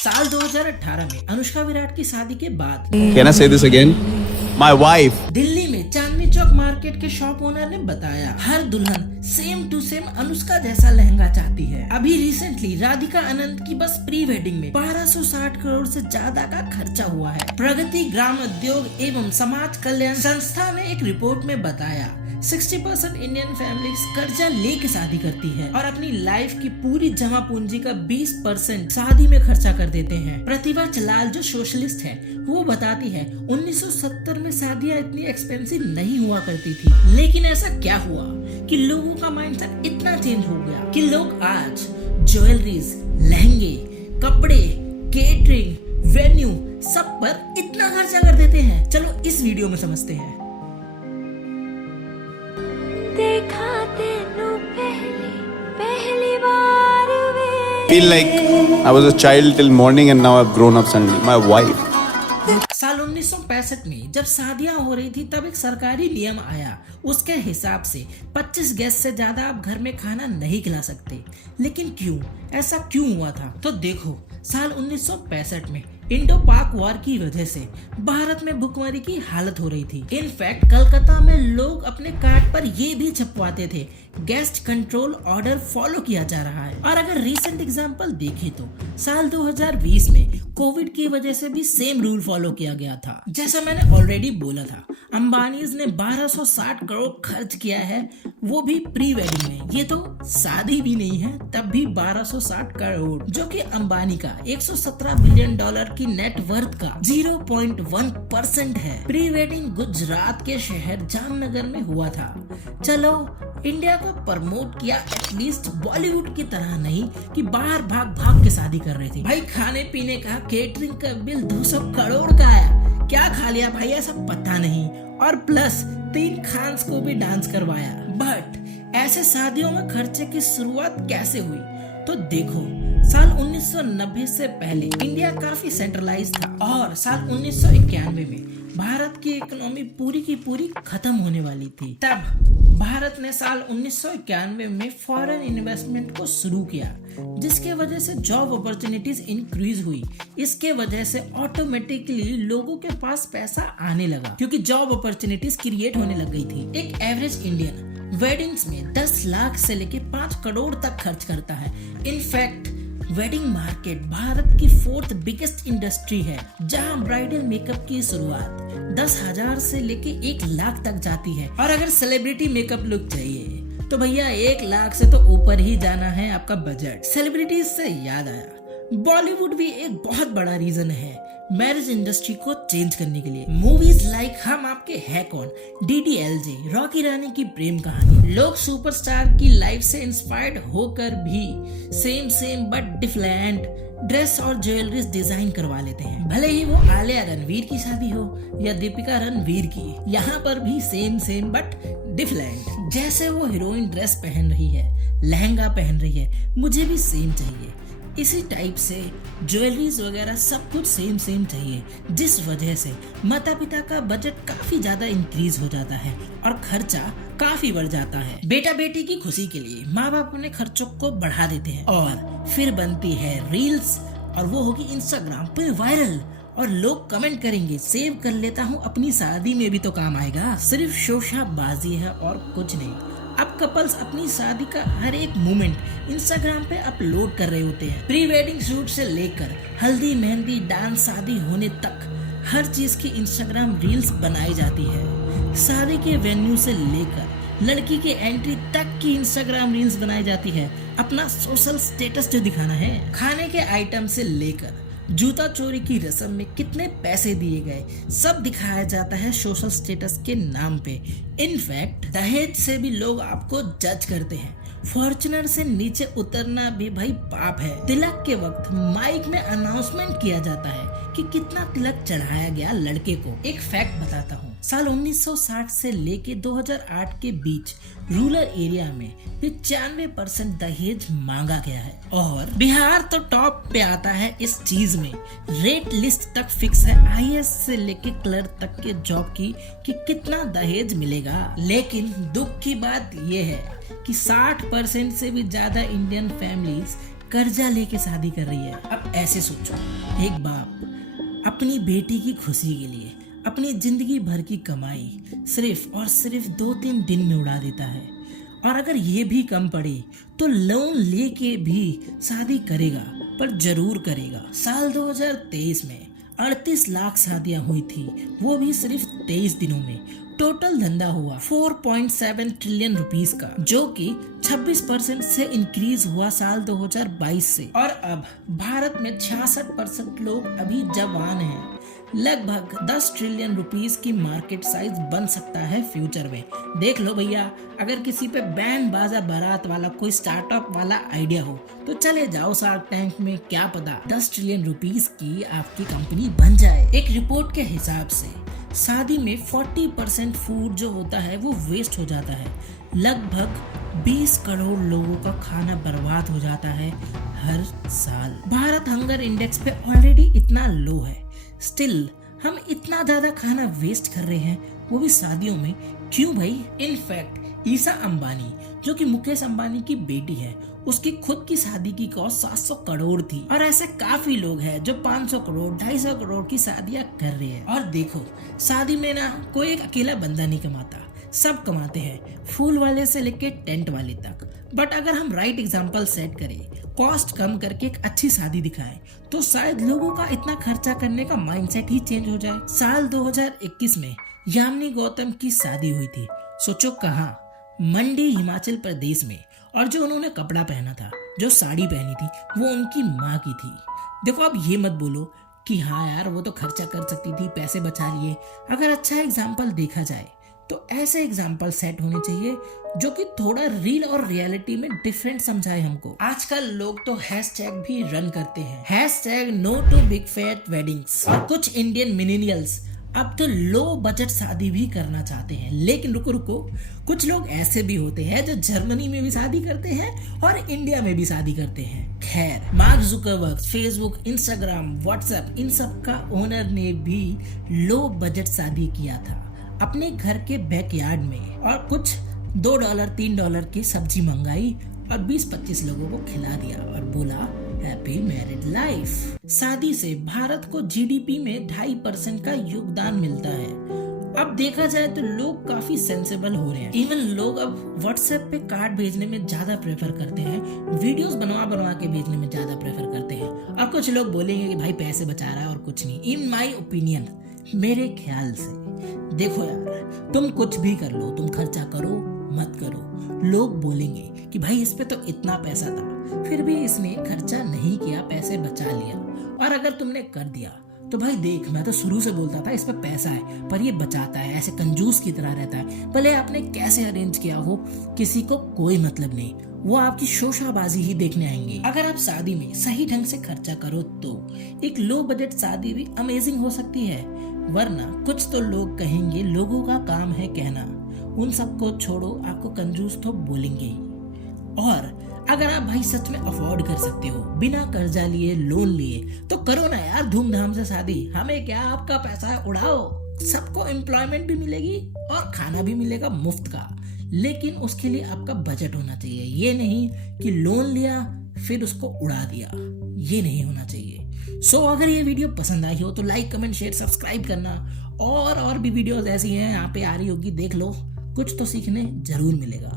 साल 2018 में अनुष्का विराट की शादी के बाद Can I say this again? My wife. Delhi में चांदनी चौक मार्केट के शॉप ओनर ने बताया हर दुल्हन सेम टू सेम अनुष्का जैसा लहंगा चाहती है। अभी रिसेंटली राधिका आनंद की बस प्री वेडिंग में 1260 करोड़ से ज्यादा का खर्चा हुआ है। प्रगति ग्राम उद्योग एवं समाज कल्याण संस्था ने एक रिपोर्ट में बताया 60% इंडियन फैमिलीज कर्जा लेके शादी करती है और अपनी लाइफ की पूरी जमा पूंजी का 20% शादी में खर्चा कर देते हैं। प्रतिभा चलाल जो सोशलिस्ट है वो बताती है 1970 में शादियां इतनी एक्सपेंसिव नहीं हुआ करती थी, लेकिन ऐसा क्या हुआ कि लोगों का माइंडसेट इतना चेंज हो गया कि लोग आज ज्वेलरीज, लहंगे, कपड़े, केटरिंग, वेन्यू सब पर इतना खर्चा कर देते हैं। चलो इस वीडियो में समझते हैं। देखा तेनू पहली बार वे Feel like I was a child till morning and now I've grown up suddenly. My wife. साल 1965 में जब शादियां हो रही थी तब एक सरकारी नियम आया। उसके हिसाब से 25 गेस्ट से ज्यादा आप घर में खाना नहीं खिला सकते। लेकिन क्यों, ऐसा क्यों हुआ था? तो देखो, साल 1965 में इंडो पाक वॉर की वजह से भारत में भुखमरी की हालत हो रही थी। इनफैक्ट कलकत्ता में लोग अपने कार्ड पर ये भी छपवाते थे गेस्ट कंट्रोल ऑर्डर फॉलो किया जा रहा है। और अगर रीसेंट एग्जांपल देखें तो साल 2020 में कोविड की वजह से भी सेम रूल फॉलो किया गया था। जैसा मैंने ऑलरेडी बोला था, अंबानीज ने 1260 करोड़ खर्च किया है, वो भी प्री वेडिंग में। ये तो शादी भी नहीं है तब भी 1260 करोड़, जो कि अंबानी का 117 बिलियन डॉलर की नेटवर्थ का 0.1% है। प्री वेडिंग गुजरात के शहर जामनगर में हुआ था। चलो इंडिया को प्रमोट किया, एटलीस्ट बॉलीवुड की तरह नहीं कि बाहर भाग भाग के शादी कर रहे थे। भाई खाने पीने का, केटरिंग का बिल 200 करोड़ का आया। क्या खा लिया भाई ऐसा पता नहीं, और प्लस 3 खान्स को भी डांस करवाया। बट ऐसे शादियों में खर्चे की शुरुआत कैसे हुई? तो देखो, साल 1990 से पहले इंडिया काफी सेंट्रलाइज था और साल 1991 में भारत की इकोनॉमी पूरी की पूरी खत्म होने वाली थी। तब भारत ने साल 1991 में फॉरेन इन्वेस्टमेंट को शुरू किया, जिसके वजह से जॉब अपॉर्चुनिटीज इंक्रीज हुई। इसके वजह से ऑटोमेटिकली लोगों के पास पैसा आने लगा क्योंकि जॉब अपॉर्चुनिटीज क्रिएट होने लग गई थी। एक एवरेज इंडियन वेडिंग्स में 10 लाख से लेके 5 करोड़ तक खर्च करता है। इनफैक्ट वेडिंग मार्केट भारत की 4th बिगेस्ट इंडस्ट्री है, जहां ब्राइडल मेकअप की शुरुआत 10,000 से लेके 1 लाख तक जाती है। और अगर सेलिब्रिटी मेकअप लुक चाहिए तो भैया 1 लाख से तो ऊपर ही जाना है आपका बजट। सेलिब्रिटीज से याद आया, बॉलीवुड भी एक बहुत बड़ा रीजन है मैरिज इंडस्ट्री को चेंज करने के लिए। मूवीज लाइक हम आपके है कौन, DDLJ, रॉकी रानी की प्रेम कहानी, लोग सुपरस्टार की लाइफ से इंस्पायर्ड होकर भी सेम बट डिफरेंट ड्रेस और ज्वेलरीज डिजाइन करवा लेते हैं। भले ही वो आलिया रणवीर की शादी हो या दीपिका रणवीर की, यहाँ पर भी सेम बट डिफरेंट। जैसे वो हीरोइन ड्रेस पहन रही है, लहंगा पहन रही है, मुझे भी सेम चाहिए। इसी टाइप से ज्वेलरीज वगैरह सब कुछ सेम चाहिए, जिस वजह से माता पिता का बजट काफी ज्यादा इंक्रीज हो जाता है और खर्चा काफी बढ़ जाता है। बेटा बेटी की खुशी के लिए माँ बाप अपने खर्चों को बढ़ा देते हैं और फिर बनती है रील्स और वो होगी इंस्टाग्राम पे वायरल और लोग कमेंट करेंगे सेव कर लेता हूँ, अपनी शादी में भी तो काम आएगा। सिर्फ शोशाबाजी है और कुछ नहीं। अब कपल्स अपनी शादी का हर एक मोमेंट इंस्टाग्राम पे अपलोड कर रहे होते हैं। प्री वेडिंग शूट से लेकर हल्दी, मेहंदी, डांस, शादी होने तक हर चीज की इंस्टाग्राम रील्स बनाई जाती है। शादी के वेन्यू से लेकर लड़की के एंट्री तक की इंस्टाग्राम रील्स बनाई जाती है, अपना सोशल स्टेटस जो दिखाना है। खाने के आइटम से लेकर जूता चोरी की रस्म में कितने पैसे दिए गए, सब दिखाया जाता है सोशल स्टेटस के नाम पे। इनफैक्ट दहेज से भी लोग आपको जज करते हैं। फॉर्च्यूनर से नीचे उतरना भी भाई पाप है। तिलक के वक्त माइक में अनाउंसमेंट किया जाता है कि कितना तिलक चढ़ाया गया लड़के को। एक फैक्ट बताता हूँ, साल 1960 से लेके 2008 के बीच रूरल एरिया में 95% दहेज मांगा गया है और बिहार तो टॉप पे आता है इस चीज में। रेट लिस्ट तक फिक्स है IAS से लेके क्लर्क तक के जॉब की कि कितना दहेज मिलेगा। लेकिन दुख की बात यह है कि 60% से भी ज्यादा इंडियन फैमिलीज कर्जा लेके शादी कर रही है। अब ऐसे सोचो, एक बाप अपनी बेटी की खुशी के लिए अपनी जिंदगी भर की कमाई सिर्फ और सिर्फ 2-3 दिन में उड़ा देता है, और अगर ये भी कम पड़े तो लोन लेके भी शादी करेगा, पर जरूर करेगा। साल 2023 में 38 लाख शादियां हुई थी, वो भी सिर्फ 23 दिनों में। टोटल धंधा हुआ 4.7 ट्रिलियन रुपीस का, जो कि 26% से इंक्रीज हुआ साल 2022 से। और अब भारत में 66% लोग अभी जवान हैं। लगभग 10 ट्रिलियन रुपीस की मार्केट साइज बन सकता है फ्यूचर में। देख लो भैया, अगर किसी पे बैंड बाजा बारात वाला कोई स्टार्टअप वाला आइडिया हो तो चले जाओ शार्क टैंक में, क्या पता 10 ट्रिलियन रुपीस की आपकी कंपनी बन जाए। एक रिपोर्ट के हिसाब से शादी में 40% फूड जो होता है वो वेस्ट हो जाता है। लगभग 20 करोड़ लोगों का खाना बर्बाद हो जाता है हर साल। भारत हंगर इंडेक्स पे ऑलरेडी इतना लो है, स्टिल हम इतना ज्यादा खाना वेस्ट कर रहे हैं, वो भी शादियों में। क्यों भाई? इनफैक्ट ईशा अंबानी, जो कि मुकेश अंबानी की बेटी है, उसकी खुद की शादी की कॉस्ट 700 करोड़ थी। और ऐसे काफी लोग हैं जो 500 करोड़ 250 करोड़ की शादियां कर रहे हैं। और देखो, शादी में ना कोई एक अकेला बंदा नहीं कमाता, सब कमाते हैं, फूल वाले से लेके टेंट वाले तक। बट अगर हम राइट एग्जाम्पल सेट करें, कॉस्ट कम करके एक अच्छी शादी दिखाएं, तो शायद लोगों का इतना खर्चा करने का माइंडसेट ही चेंज हो जाए। साल 2021 में यामिनी गौतम की शादी हुई थी। सोचो कहाँ? मंडी, हिमाचल प्रदेश में। और जो उन्होंने कपड़ा पहना था, जो साड़ी पहनी थी, वो उनकी माँ की थी। देखो, अब ये मत बोलो कि हाँ यार वो तो खर्चा कर सकती थी, पैसे बचा लिए। अगर अच्छा एग्जाम्पल देखा जाए तो ऐसे एग्जाम्पल सेट होने चाहिए जो कि थोड़ा रील और रियलिटी में डिफरेंट समझाए हमको। आजकल लोग तो हैशटैग भी रन करते हैं, hashtag no to big fat weddings. और कुछ इंडियन मिलेनियल्स अब तो लो बजट शादी भी करना चाहते हैं। लेकिन रुको, कुछ लोग ऐसे भी होते हैं जो जर्मनी में भी शादी करते हैं और इंडिया में भी शादी करते हैं। खैर, Mark Zuckerberg, Facebook, Instagram, WhatsApp, इन सब का ओनर ने भी लो बजट शादी किया था अपने घर के बैकयार्ड में, और कुछ $2 $3 की सब्जी मंगाई और 20-25 लोगों को खिला दिया और बोला हैप्पी मैरिड लाइफ। शादी से भारत को जीडीपी में 2.5% का योगदान मिलता है। अब देखा जाए तो लोग काफी सेंसेबल हो रहे हैं। इवन लोग अब व्हाट्सएप पे कार्ड भेजने में ज्यादा प्रेफर करते हैं, वीडियोस बनवा के भेजने में ज्यादा प्रेफर करते हैं। और कुछ लोग बोलेंगे कि भाई पैसे बचा रहा है और कुछ नहीं। इन माई ओपिनियन, मेरे ख्याल से देखो यार, तुम कुछ भी कर लो, तुम खर्चा करो मत करो, लोग बोलेंगे कि भाई इस पे तो इतना पैसा था, फिर भी इसने खर्चा नहीं किया, पैसे बचा लिया। और अगर तुमने कर दिया तो भाई देख, मैं तो शुरू से बोलता था इस पे पैसा है, पर ये बचाता है, ऐसे कंजूस की तरह रहता है। भले आपने कैसे अरेंज किया हो, किसी को कोई मतलब नहीं, वो आपकी शोशाबाजी ही देखने आएंगे। अगर आप शादी में सही ढंग से खर्चा करो तो एक लो बजट शादी भी अमेजिंग हो सकती है। वरना कुछ तो लोग कहेंगे लोगों का काम है कहना, उन सबको छोड़ो, आपको कंजूस तो बोलेंगे ही। और अगर आप भाई सच में अफोर्ड कर सकते हो, बिना कर्जा लिए, लोन लिए, तो करो ना यार धूमधाम से शादी। हमें क्या, आपका पैसा उड़ाओ, सबको एम्प्लॉयमेंट भी मिलेगी और खाना भी मिलेगा मुफ्त का। लेकिन उसके लिए आपका बजट होना चाहिए, ये नहीं कि लोन लिया फिर उसको उड़ा दिया, ये नहीं होना चाहिए। अगर ये वीडियो पसंद आई हो तो लाइक, कमेंट, शेयर, सब्सक्राइब करना। और भी वीडियोस ऐसी हैं यहाँ पे आ रही होगी, देख लो, कुछ तो सीखने जरूर मिलेगा।